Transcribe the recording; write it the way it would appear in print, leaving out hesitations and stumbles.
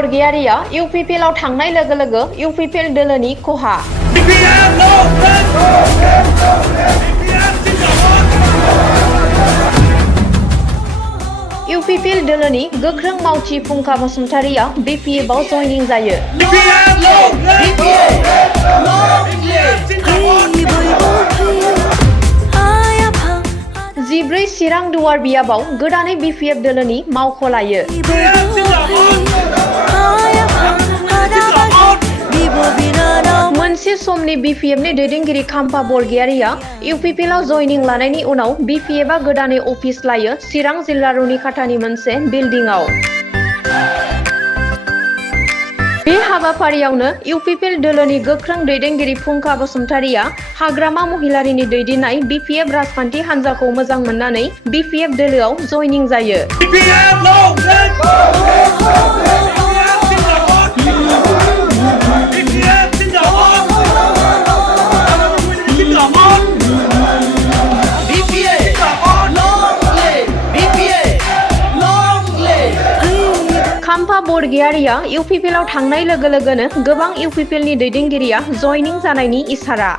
बरगयारिया इउपिपिएलआव थांनाय लोगो लोगो इउपिपिएल दोलोनि खहा। इउपिपिएल दोलोनि गोख्रों मावथि फुंखा बसुमतारिया बिपिएफआव जयनिं जायो। 14 चिरां दुवार बियाबाव गोदानै बिपिएफ दोलोनि मावख' लायो। मोनसे समनि बिपिएफनि दैदेनगिरि खाम्फा बरगयारिया इउपिपिएलआव जयनिं लानायनि उनाव बिपिएफआ गोदानै अफिस लायो चिरां जिल्ला रुनिखाथानि मोनसे बिल्डिंआव। बे हाबाफारियावनो इउपिपिएल दोलोनि गोख्रों दैदेनगिरि फुंखा बसुमतारिया हाग्रामा महिलारिनि दैदेननाय बिपिएफ राजखान्थि हान्जाखौ मोजां मोननानै बिपिएफ दोलोआव जयनिं जायो। खाम्फा बरगयारिया इउपिपिएलआव थांनाय लोगो लोगोनो गोबां इउपिपिएलनि दैदेनगिरिया जयनिं जानायनि इसारा।